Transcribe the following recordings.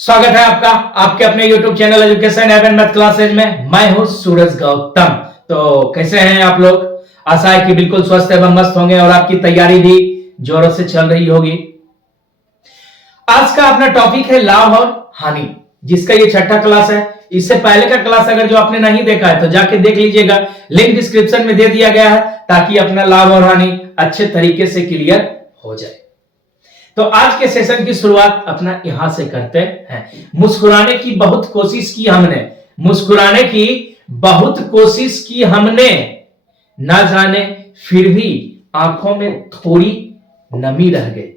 स्वागत है आपका आपके अपने YouTube चैनल एजुकेशन एवं मैथ क्लासेज में। मैं हूं सूरज गौतम। तो कैसे हैं आप लोग? आशा है कि बिल्कुल स्वस्थ एवं मस्त होंगे और आपकी तैयारी भी जोरों से चल रही होगी। आज का अपना टॉपिक है लाभ और हानि, जिसका ये छठा क्लास है। इससे पहले का क्लास अगर जो आपने नहीं देखा है तो जाके देख लीजिएगा, लिंक डिस्क्रिप्शन में दे दिया गया है, ताकि अपना लाभ और हानि अच्छे तरीके से क्लियर हो जाए। तो आज के सेशन की शुरुआत अपना यहां से करते हैं। मुस्कुराने की बहुत कोशिश की हमने, मुस्कुराने की बहुत कोशिश की हमने, ना जाने फिर भी आंखों में थोड़ी नमी रह गई।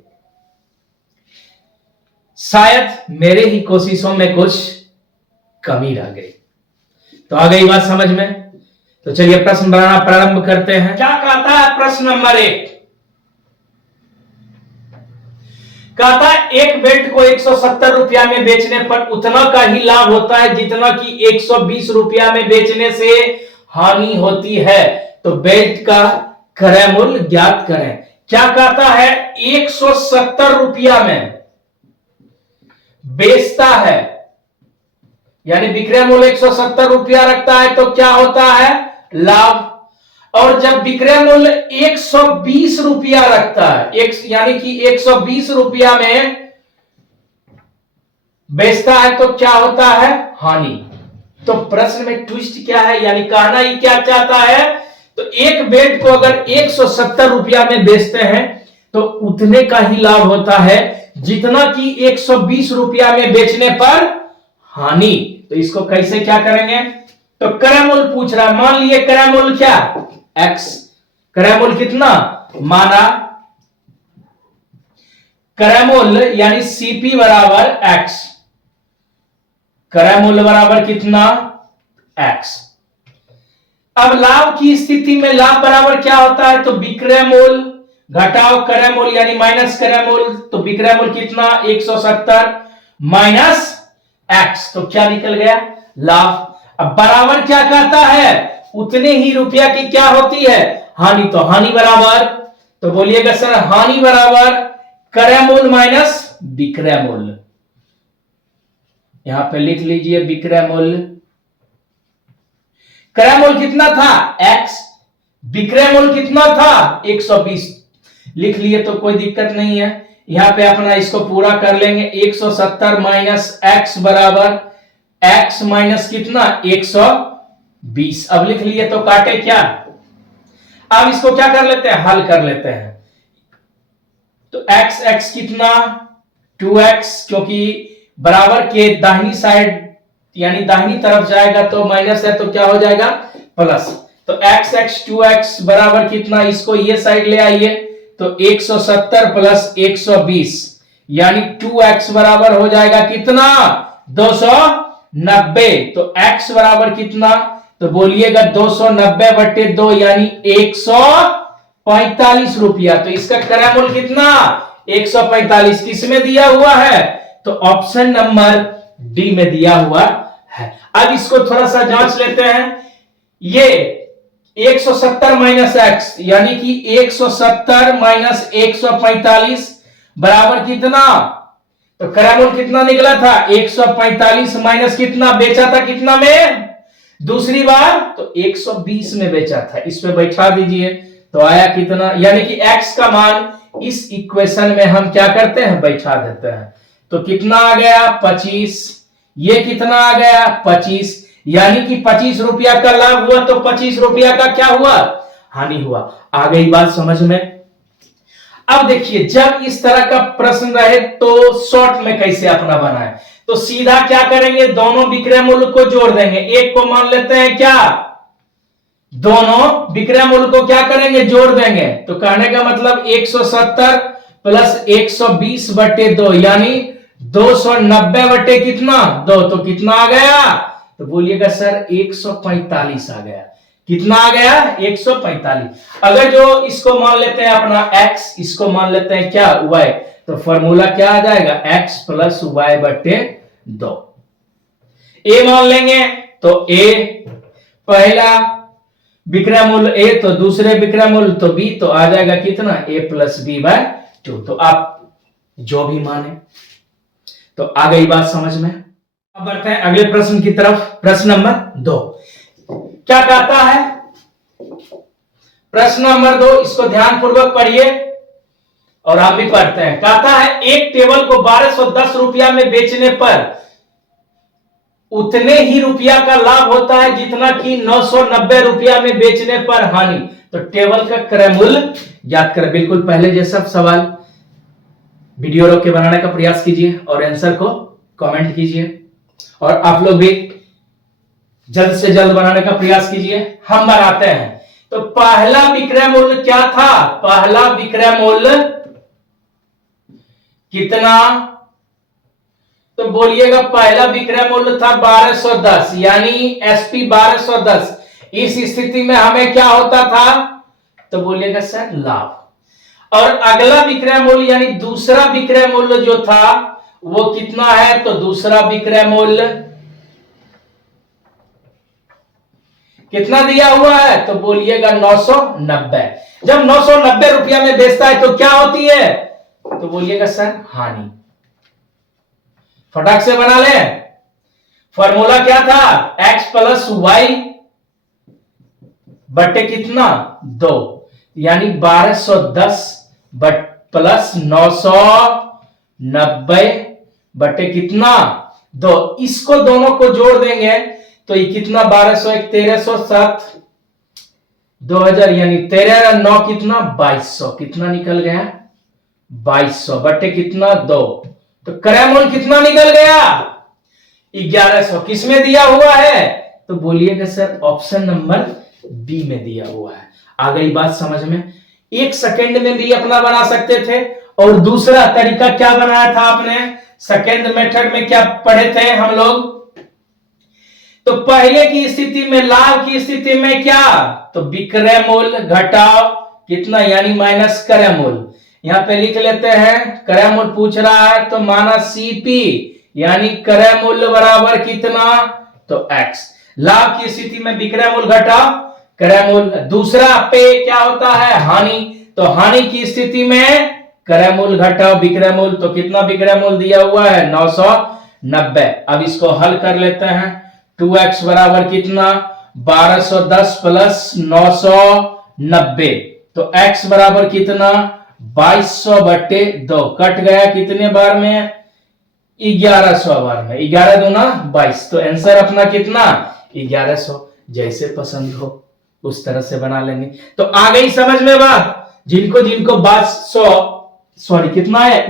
शायद मेरे ही कोशिशों में कुछ कमी रह गई। तो आ गई बात समझ में? तो चलिए प्रश्न बनाना प्रारंभ करते हैं। क्या कहता है प्रश्न नंबर 1? कहता है एक बेल्ट को 170 रुपया में बेचने पर उतना का ही लाभ होता है जितना कि 120 रुपया में बेचने से हानि होती है। तो बेल्ट का क्रय मूल्य ज्ञात करें। क्या कहता है? 170 रुपया में बेचता है, यानी विक्रय मूल्य 170 रुपया रखता है, तो क्या होता है? लाभ। और जब विक्रय मूल्य 120 रुपया रखता है, यानी कि 120 रुपया में बेचता है, तो क्या होता है? हानि। तो प्रश्न में ट्विस्ट क्या है, यानी कहना ही क्या चाहता है? तो एक बेल्ट को अगर 170 रुपया में बेचते हैं तो उतने का ही लाभ होता है जितना कि 120 रुपया में बेचने पर हानि। तो इसको कैसे क्या करेंगे? तो क्रय मूल्य पूछ रहा है। मान लिए क्रय मूल्य क्या? x। क्रय मूल्य कितना माना? क्रय मूल्य यानी CP बराबर x। क्रय मूल्य बराबर कितना? x। अब लाभ की स्थिति में लाभ बराबर क्या होता है? तो विक्रय मूल्य घटाओ क्रय मूल्य यानी माइनस क्रय मूल्य। तो विक्रय मूल्य कितना? 170 माइनस x। तो क्या निकल गया? लाभ। अब बराबर क्या कहता है? उतने ही रुपया की क्या होती है? हानि। तो हानि बराबर, तो बोलिएगा सर हानि बराबर क्रय मूल्य माइनस विक्रय मूल्य। यहां पे लिख लीजिए विक्रय मूल्य। क्रय मूल्य कितना था? x। विक्रय मूल्य कितना था? 120। लिख लिए तो कोई दिक्कत नहीं है। यहां पे अपना इसको पूरा कर लेंगे। 170 माइनस x बराबर x माइनस कितना? 120। अब लिख लिए तो काटे क्या? अब इसको क्या कर लेते हैं? हल कर लेते हैं। तो x कितना? 2x, क्योंकि बराबर के दाहिनी साइड यानी दाहिनी तरफ जाएगा तो माइनस है, तो क्या हो जाएगा? प्लस। तो x 2x बराबर कितना? इसको ये साइड ले आइए तो 170 प्लस 120 यानी 2x बराबर हो जाएगा कितना? 290। तो x बराबर कितना? तो बोलिएगा 290/2 यानी 145 रुपया। तो इसका क्रय मूल्य कितना? 145। किसमें दिया हुआ है? तो ऑप्शन नंबर डी में दिया हुआ है। अब इसको थोड़ा सा जांच लेते हैं। ये 170 माइनस एक्स यानी कि 170 माइनस 145 बराबर कितना? तो क्रय मूल्य कितना निकला था? 145 माइनस कितना बेचा था? कितना में? दूसरी बार तो 120 में बेचा था। इसमें बैठा दीजिए तो आया कितना? यानी कि x का मान इस इक्वेशन में हम क्या करते हैं? बैठा देते हैं। तो कितना आ गया? 25। ये कितना आ गया? 25। यानी कि 25 रुपया का लाभ हुआ, तो 25 रुपया का क्या हुआ? हानि हुआ। आ गई बात समझ में? अब देखिए, जब इस तरह का प्रश्न रहे तो शॉर्ट में कैसे अपना बनाए? तो सीधा क्या करेंगे? दोनों विक्रय मूल्य को जोड़ देंगे। एक को मान लेते हैं क्या? दोनों विक्रय मूल्य को क्या करेंगे? जोड़ देंगे। तो कहने का मतलब 170 प्लस 120/2 यानी 290 कितना? 2। तो कितना आ गया? तो बोलिएगा सर 145 आ गया। कितना आ गया? 145। अगर जो इसको मान लेते हैं अपना x, इसको मान लेते हैं क्या? y, तो फॉर्मूला क्या आ जाएगा? x plus y/2। a मान लेंगे तो a पहला विक्रय मूल्य a, तो दूसरे विक्रय मूल्य तो b, तो आ जाएगा कितना? a plus b/2। तो आप जो भी माने। तो आ गई बात समझ में। अब बढ़ते हैं अगले प्रश्न की तरफ। प्रश्न नंबर 2 क्या कहता है? प्रश्न नंबर 2, इसको ध्यानपूर्वक पढ़िए और आप भी पढ़ते हैं। कहता है एक टेबल को 1210 रुपया में बेचने पर उतने ही रुपया का लाभ होता है जितना कि 990 रुपया में बेचने पर हानि। तो टेबल का क्रय मूल्य ज्ञात करें। बिल्कुल पहले जैसा सवाल वीडियो रोक के बनाने का प्रयास कीजिए और आंसर को कमेंट कीजिए और आप लोग भी जल्द से जल्द बनाने का प्रयास कीजिए। हम बनाते हैं। तो पहला विक्रय मूल्य क्या था? पहला विक्रय मूल्य कितना? तो बोलिएगा पहला विक्रय मूल्य था 1210, यानी एसपी 1210। इस स्थिति में हमें क्या होता था? तो बोलिएगा सर लाभ। और अगला विक्रय मूल्य यानी दूसरा विक्रय मूल्य जो था वो कितना है? तो दूसरा विक्रय मूल्य कितना दिया हुआ है? तो बोलिएगा 990। जब 990 रुपया में बेचता है तो क्या होती है? तो बोलिएगा सर हानि। फटाक से बना लें। फॉर्मूला क्या था? x प्लस वाई बटे कितना? 2, यानी 1210 प्लस 990 बटे कितना? 2। इसको दोनों को जोड़ देंगे तो ये कितना? 1200 1 1307 2000, यानी 13 9 कितना? 2200। कितना निकल गया? 2200 बटे कितना? 2। तो क्रय मूल्य कितना निकल गया? 1100। किसमें दिया हुआ है? तो बोलिएगा सर ऑप्शन नंबर बी में दिया हुआ है। आ गई बात समझ में। 1 सेकंड में भी अपना बना सकते थे। और दूसरा तरीका क्या बनाया था आपने? सेकंड मेथड में क्या पढ़े थे हम लोग? तो पहले की स्थिति में, लाभ की स्थिति में क्या? तो विक्रय मूल्य घटाओ कितना, यानी माइनस क्रय मूल्य। यहां पे लिख लेते हैं क्रय मूल्य पूछ रहा है तो माना सीपी, यानी क्रय मूल्य बराबर कितना? तो एक्स। लाभ की स्थिति में विक्रय मूल्य घटाओ क्रय मूल्य। दूसरा पे क्या होता है? हानि। तो हानि की स्थिति में क्रय मूल्य घटाओ विक्रय मूल्य। तो कितना विक्रय मूल्य दिया हुआ है? 990। अब इसको हल कर लेते हैं। 2x बराबर कितना? 1210 प्लस 990। तो x बराबर कितना? 2200 बटे 2। कट गया कितने बार में? 1100 बार में। 11 दूना 22। तो आंसर अपना कितना? 1100। जैसे पसंद हो उस तरह से बना लेंगे। तो आ गई समझ में बात। जिनको जिनको 1200 कितना है?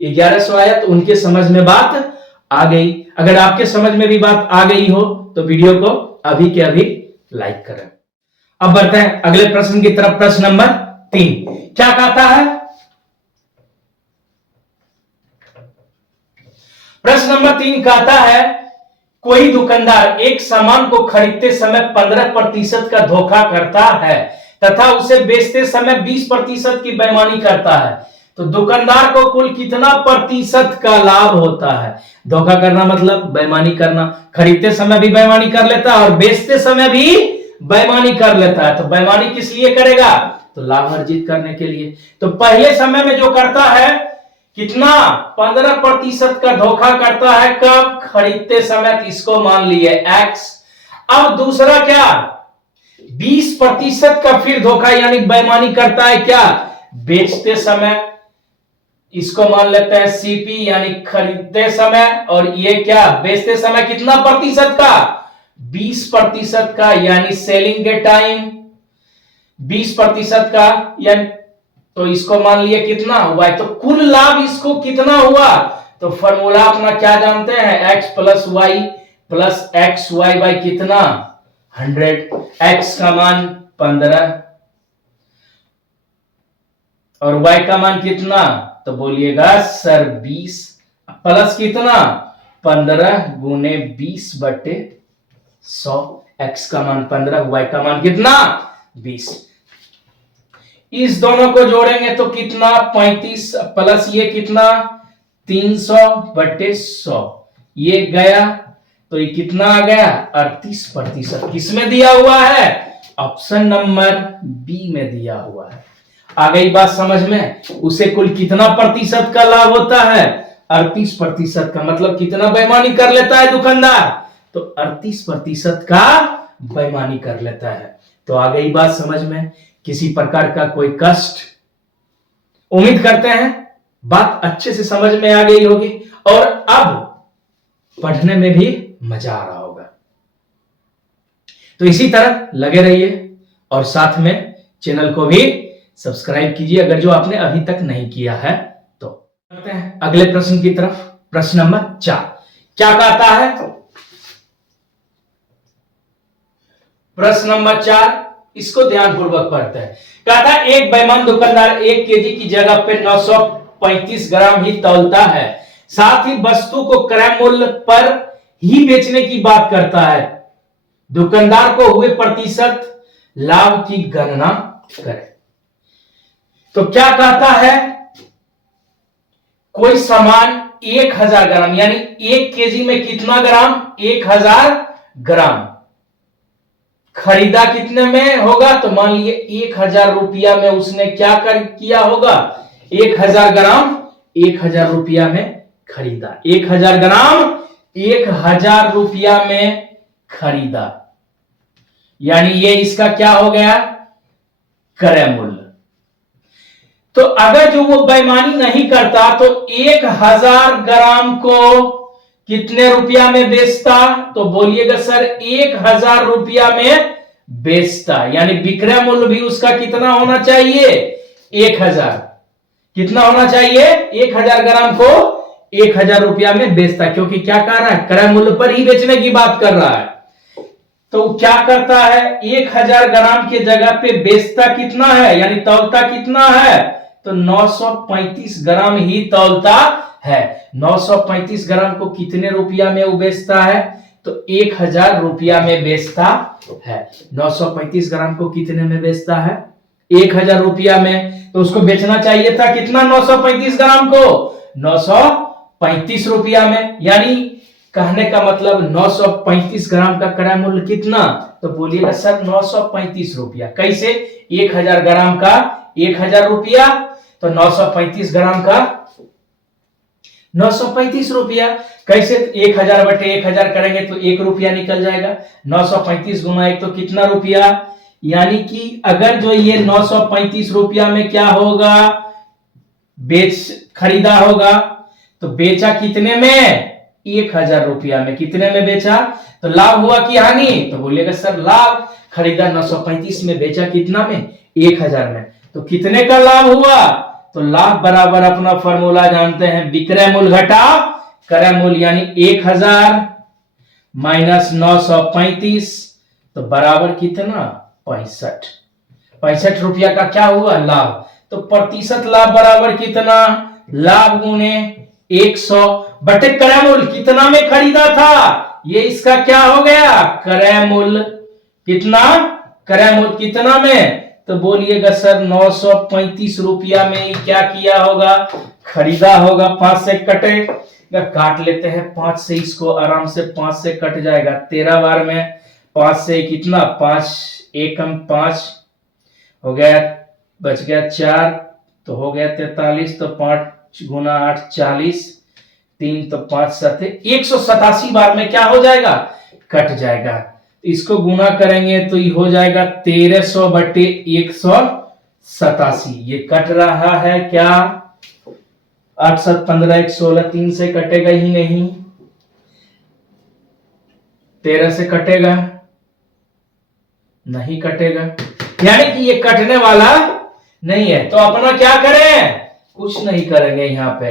1100 आया तो उनके समझ में बात आ गई। अगर आपके समझ में भी बात आ गई हो तो वीडियो को अभी के अभी लाइक करें। अब बढ़ते हैं अगले प्रश्न की तरफ। प्रश्न नंबर 3 क्या कहता है? प्रश्न नंबर 3 कहता है कोई दुकानदार एक सामान को खरीदते समय 15% का धोखा करता है तथा उसे बेचते समय 20% की बेईमानी करता है। तो दुकानदार को कुल कितना प्रतिशत का लाभ होता है? धोखा करना मतलब बेईमानी करना। खरीदते समय भी बेईमानी कर लेता है और बेचते समय भी बेईमानी कर लेता है। तो बेईमानी किस लिए करेगा? तो लाभ अर्जित करने के लिए। तो पहले समय में जो करता है कितना? 15% का धोखा करता है। कब? खरीदते समय। इसको मान लिए x। अब दूसरा क्या? 20% का फिर धोखा यानी बेईमानी करता है क्या? बेचते समय। इसको मान लेते हैं सीपी यानी खरीदते समय। और ये क्या? बेचते समय। कितना प्रतिशत का? 20% का, यानी सेलिंग के टाइम 20% का। यानी तो इसको मान लिए कितना हुआ? तो कुल लाभ इसको कितना हुआ? तो फॉर्मूला अपना क्या जानते हैं? x plus Y plus X Y by कितना? 100। x का मान 15 और y का मान कितना? तो बोलिएगा सर 20 प्लस कितना? 15 गुने 20 बटे 100। x का मान 15, y का मान कितना? 20। इस दोनों को जोड़ेंगे तो कितना? 35 प्लस ये कितना? 300 बटे 100। ये गया तो ये कितना आ गया? 38%। किसमें दिया हुआ है? ऑप्शन नंबर बी में दिया हुआ है। आ गई बात समझ में। उसे कुल कितना प्रतिशत का लाभ होता है? 38% का मतलब कितना बेईमानी कर लेता है दुकानदार? तो 38% का बेईमानी कर लेता है। तो आ गई बात समझ में, किसी प्रकार का कोई कष्ट? उम्मीद करते हैं बात अच्छे से समझ में आ गई होगी और अब पढ़ने में भी मजा आ रहा होगा। तो इसी तरह लगे रहिए और साथ में चैनल को भी सब्सक्राइब कीजिए अगर जो आपने अभी तक नहीं किया है तो। करते हैं अगले प्रश्न की तरफ। प्रश्न नंबर 4 क्या कहता है? प्रश्न नंबर 4 इसको ध्यानपूर्वक पढ़ते हैं। कहता है एक बेईमान दुकानदार 1 केजी की जगह पे 935 ग्राम ही तौलता है, साथ ही वस्तु को क्रय मूल्य पर ही बेचने की बात करता है। दुकानदार को हुए प्रतिशत लाभ की गणना करें। तो क्या कहता है? कोई सामान 1000 ग्राम यानी 1 केजी में कितना ग्राम? 1000 ग्राम खरीदा कितने में होगा? तो मान लीजिए 1000 रुपया में उसने क्या किया होगा? 1000 ग्राम 1000 रुपया में खरीदा। 1000 ग्राम 1000 रुपया में खरीदा, यानी ये इसका क्या हो गया? क्रय मूल्य। तो अगर जो वो बेईमानी नहीं करता तो 1000 ग्राम को कितने रुपया में बेचता? तो बोलिएगा सर 1000 रुपया में बेचता, यानी विक्रय मूल्य भी उसका कितना होना चाहिए? 1000। कितना होना चाहिए? 1000 ग्राम को 1000 रुपया में बेचता, क्योंकि क्या कह रहा है? क्रय मूल्य पर ही बेचने की बात कर रहा है। तो क्या करता है? 1000 ग्राम के जगह पे बेचता कितना है, यानी तौलता कितना है? तो 935 ग्राम ही तौलता है। 935 ग्राम को कितने रुपया में वो बेचता है? तो 1000 रुपया में बेचता है। 935 ग्राम को कितने में बेचता है? 1000 रुपया में। तो उसको बेचना चाहिए था कितना? 935 ग्राम को 935 रुपया में, यानी कहने का मतलब 935 ग्राम का क्रय मूल्य कितना? तो बोलिएगा सर 935 रुपया। कैसे? 1000 ग्राम का 1000 रुपया, तो 935 ग्राम का 935 रुपया। कैसे? 1000 बटे 1000 करेंगे तो 1 रुपया निकल जाएगा। 935 गुना 1 तो कितना रुपया? यानी कि अगर जो ये 935 रुपया में क्या होगा? खरीदा होगा, तो बेचा कितने में? 1000 रुपया में। कितने में बेचा? तो लाभ हुआ कि हानि? तो बोलिएगा सर लाभ। खरीदा 935 में, बेचा कितना में? 1000 में। तो कितने का लाभ हुआ? तो लाभ बराबर अपना फॉर्मूला जानते हैं, विक्रय मूल्य घटा क्रय मूल्य, यानी 1000 माइनस 935 तो बराबर कितना? 65 रुपया का क्या हुआ? लाभ। तो प्रतिशत लाभ बराबर कितना? लाभ गुने 100 बटे क्रय मूल्य। कितना में खरीदा था? ये इसका क्या हो गया? क्रय मूल्य। कितना? क्रय मूल्य कितना में? तो बोलिएगा सर 935 रुपया में क्या किया होगा? खरीदा होगा। 5 से कटेगा, काट लेते हैं 5 से, इसको आराम से 5 से कट जाएगा। 13 बार में 5 से कितना? 5 एकम 5 हो गया, बच गया 4 तो हो गया 43। तो 5 गुना 8 40, 3 तो 5 7 187 बार में क्या हो जाएगा? कट जाएगा। इसको गुना करेंगे तो ये हो जाएगा 1300 बटे 187। ये कट रहा है क्या? 8 7 15 1 16, 3 से कटेगा ही नहीं, 13 से कटेगा नहीं, कटेगा, यानी कि ये कटने वाला नहीं है। तो अपना क्या करें? कुछ नहीं करेंगे, यहां पे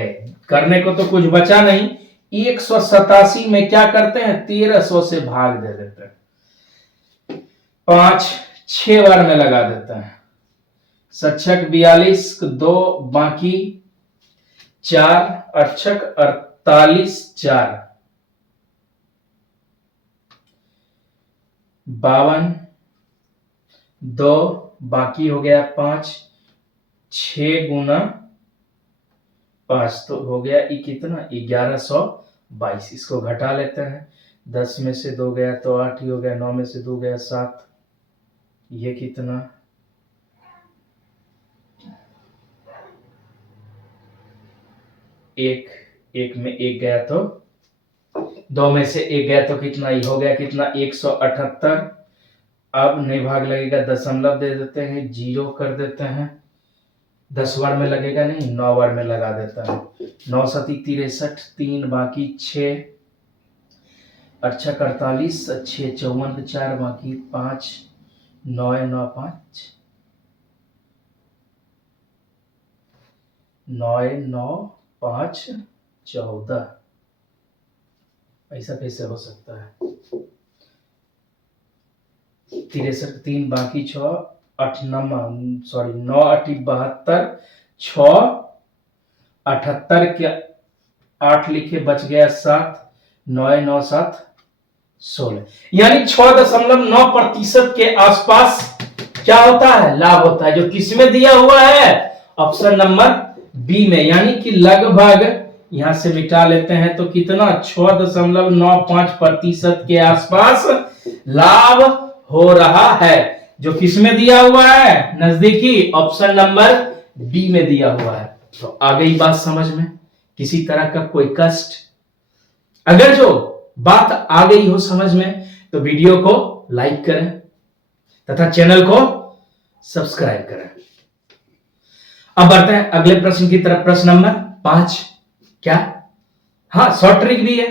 करने को तो कुछ बचा नहीं। 187 में क्या करते हैं? 1300 से भाग दे देते हैं। 5 6 बार में लगा देते हैं। सच्छक 42, 2 बाकी 4 अक्षक 48, 4 52, 2 बाकी हो गया 5, 6 गुना 5 तो हो गया कितना? 1122। इसको घटा लेते हैं। 10 में से 2 गया तो 8 ही हो गया, 9 में से 2 गया 7, ये कितना? 1 एक में एक गया तो 2 में से एक गया तो कितना ही हो गया, कितना 178। अब नहीं भाग लगेगा, दशमलव दे देते हैं, 0 कर देते हैं। 10 बार में लगेगा नहीं, 9 बार में लगा देता है। 9 सती 63, 3 बाकी 6, 8 48, 6 54, 4 बाकी 5, 9 9 5, 9 9 5 14। ऐसा कैसे हो सकता है? 63, 3 बाकी 6, 8 9 9 8 72, 6 78 के 8 लिखे, बच गया 7, 9 9 7 16, यानी 6.9% के आसपास क्या होता है? लाभ होता है, जो किसमें दिया हुआ है? ऑप्शन नंबर बी में, यानी कि लगभग यहां से मिटा लेते हैं तो कितना 6.95% के आसपास लाभ हो रहा है, जो किसमें दिया हुआ है? नजदीकी ऑप्शन नंबर बी में दिया हुआ है। तो आ गई बात समझ में? किसी तरह का कोई कष्ट? अगर जो बात आ गई हो समझ में तो वीडियो को लाइक करें तथा चैनल को सब्सक्राइब करें। अब बढ़ते हैं अगले प्रश्न की तरफ। प्रश्न नंबर 5। क्या? हाँ, शॉर्ट ट्रिक भी है।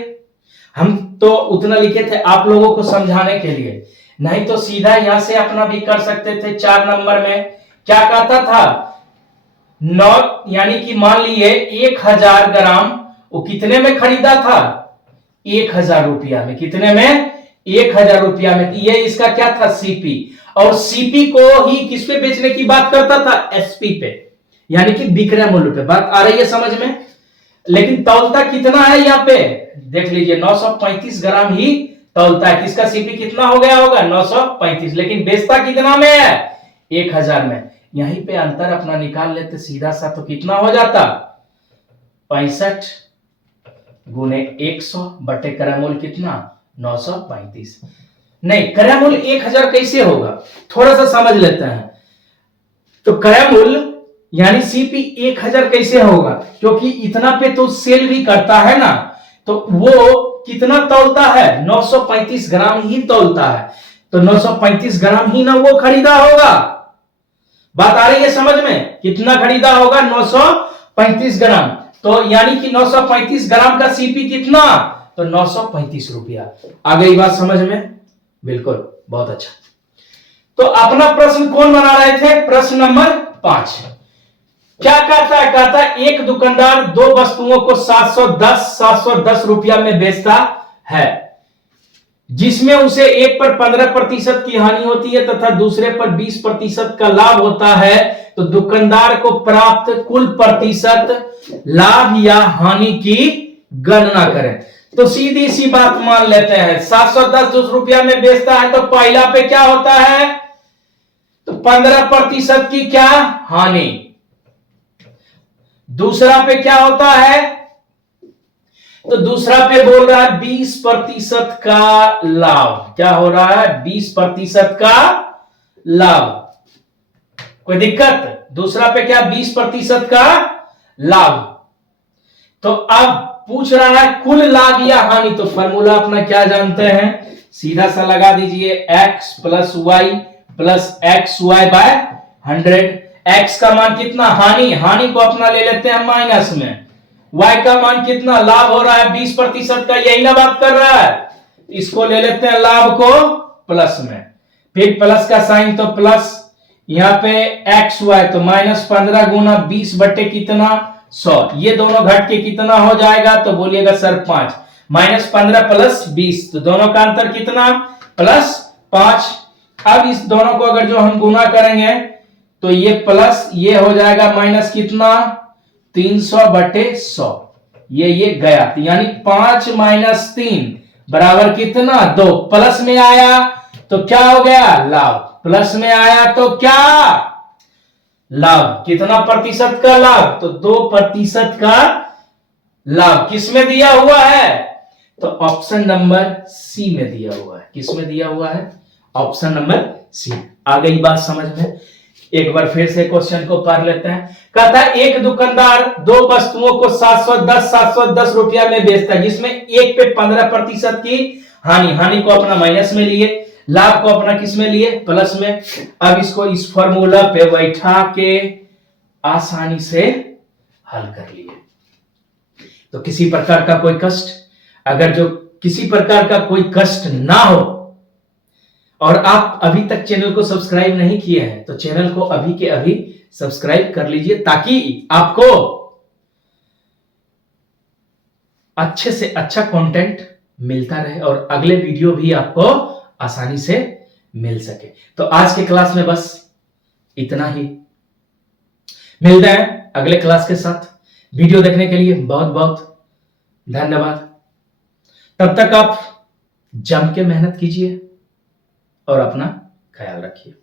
हम तो उतना लिखे थे आप लोगों को समझाने के लिए, नहीं तो सीधा यहां से अपना भी कर सकते थे। 4 नंबर में क्या कहता था? 9 यानी कि मान लिए 1000 ग्राम वो कितने में खरीदा था? 1000 रुपया में। कितने में? 1000 रुपया में। ये इसका क्या था? सीपी। और सीपी को ही किस पे बेचने की बात करता था? एसपी पे, यानी कि विक्रय मूल्य पे। बात आ रही है समझ में? लेकिन तौलता कितना है यहाँ पे? देख लीजिए, 935 ग्राम ही तौलता है। किसका सीपी कितना हो गया होगा? 935। लेकिन बेचता कितना में है? 1000 में। यहीं पे अंतर अपना निकाल लेते सीधा सा, तो कितना हो जाता? 65 गुने 100 बटे क्रय मूल्य कितना? 935। नहीं, क्रय मूल्य 1000 कैसे होगा? थोड़ा सा समझ लेते हैं। तो क्रय मूल्य यानी सीपी 1000 कैसे होगा? क्योंकि इतना पे तो सेल भी करता है ना, तो वो कितना तौलता है? 935 ग्राम ही तौलता है, तो 935 ग्राम ही ना वो खरीदा होगा। बात आ रही है समझ में? कितना खरीदा होगा? 935 ग्राम। तो यानी कि 935 ग्राम का सीपी कितना? तो 935 रुपया। आ गई बात समझ में? बिल्कुल, बहुत अच्छा। तो अपना प्रश्न कौन बना रहे थे? प्रश्न नंबर 5। क्या कहता है? कहता है एक दुकानदार 2 वस्तुओं को 710 रुपया में बेचता है, जिसमें उसे एक पर 15% की हानि होती है तथा दूसरे पर 20% का लाभ होता है। तो दुकानदार को प्राप्त कुल प्रतिशत लाभ या हानि की गणना करें। तो सीधी सी बात मान लेते हैं, 710 रुपया में बेचता है तो पहला पे क्या होता है? तो 15% की क्या हानि। दूसरा पे क्या होता है? तो दूसरा पे बोल रहा है 20% का लाभ। क्या हो रहा है? 20% का लाभ। कोई दिक्कत? दूसरा पे क्या? 20% का लाभ। तो अब पूछ रहा है कुल लाभ या हानि। तो फॉर्मूला अपना क्या जानते हैं? सीधा सा लगा दीजिए, x plus Y plus X Y by 100। x का मान कितना? हानि। हानि को अपना ले लेते हैं माइनस में। y का मान कितना? लाभ हो रहा है 20% का, यही ना बात कर रहा है। इसको ले लेते हैं लाभ को प्लस में, फिर प्लस का साइन तो प्लस, यहां पे एक्स वाई तो -15 गुना 20 बटे कितना? 100। ये दोनों घट के कितना हो जाएगा? तो बोलिएगा सर 5। -15 प्लस 20, तो दोनों का अंतर कितना? +5। अब इस दोनों को अगर जो हम गुना करेंगे तो ये प्लस ये हो जाएगा माइनस कितना? 300 बटे 100। ये गया, यानी 5 - 3 बराबर कितना? 2। प्लस में आया तो क्या हो गया? लाभ। प्लस में आया तो क्या? लाभ। कितना प्रतिशत का लाभ? तो 2% का लाभ। किस में दिया हुआ है? तो ऑप्शन नंबर सी में दिया हुआ है। किस में दिया हुआ है? Option number C. आ गई बात समझ में? एक बार फिर से क्वेश्चन को पढ़ लेते हैं। कहता है एक दुकानदार दो वस्तुओं को 710 रुपया में बेचता है, जिसमें एक पे 15% की हानि को अपना माइनस में लिए, लाभ को अपना किस में लिए, प्लस में। अब इसको इस फॉर्मूला पे बैठा के आसानी से हल कर लिए। तो किसी प्रकार का कोई कष्ट, अगर जो किसी प्रकार का कोई कष्ट ना हो और आप अभी तक चैनल को सब्सक्राइब नहीं किए हैं तो चैनल को अभी के अभी सब्सक्राइब कर लीजिए, ताकि आपको अच्छे से अच्छा कंटेंट मिलता रहे और अगले वीडियो भी आपको आसानी से मिल सके। तो आज के क्लास में बस इतना ही। मिलते हैं अगले क्लास के साथ। वीडियो देखने के लिए बहुत बहुत धन्यवाद। तब तक आप जम के मेहनत कीजिए और अपना ख्याल रखिए।